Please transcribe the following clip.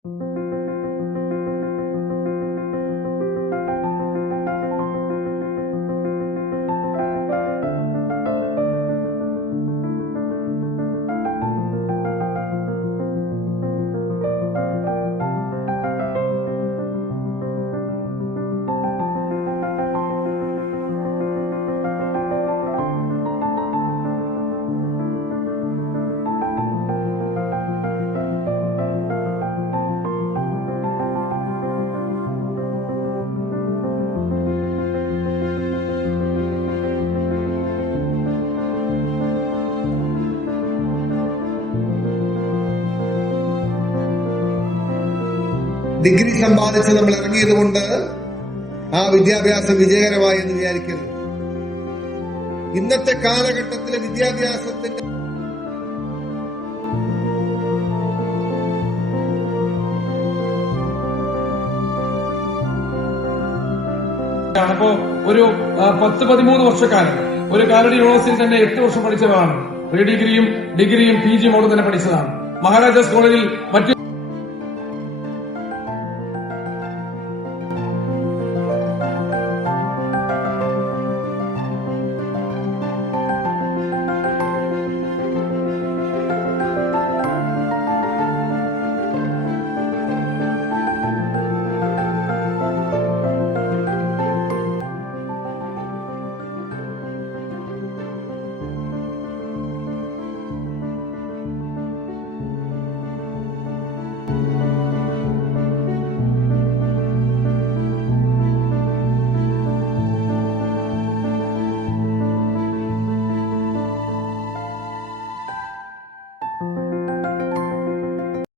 Degree സമ്പാദിച്ച് നമ്മൾ ഇറങ്ങിയത് കൊണ്ട് ആ വിദ്യാഭ്യാസം വിജയകരമായി എന്ന് വിചാരിക്കരുത്. ഇന്നത്തെ കാലഘട്ടത്തിലെ വിദ്യാഭ്യാസത്തിന്റെ അപ്പോ ഒരു 10-13 വർഷക്കാലം ഒരു കാലടി യൂണിവേഴ്സിറ്റി തന്നെ 8 വർഷം പഠിച്ചതാണ്. പ്രീ ഡിഗ്രിയും ഡിഗ്രിയും PGയും അവിടെ തന്നെ പഠിച്ചതാണ്. മഹാരാജാസ് കോളേജിൽ മറ്റു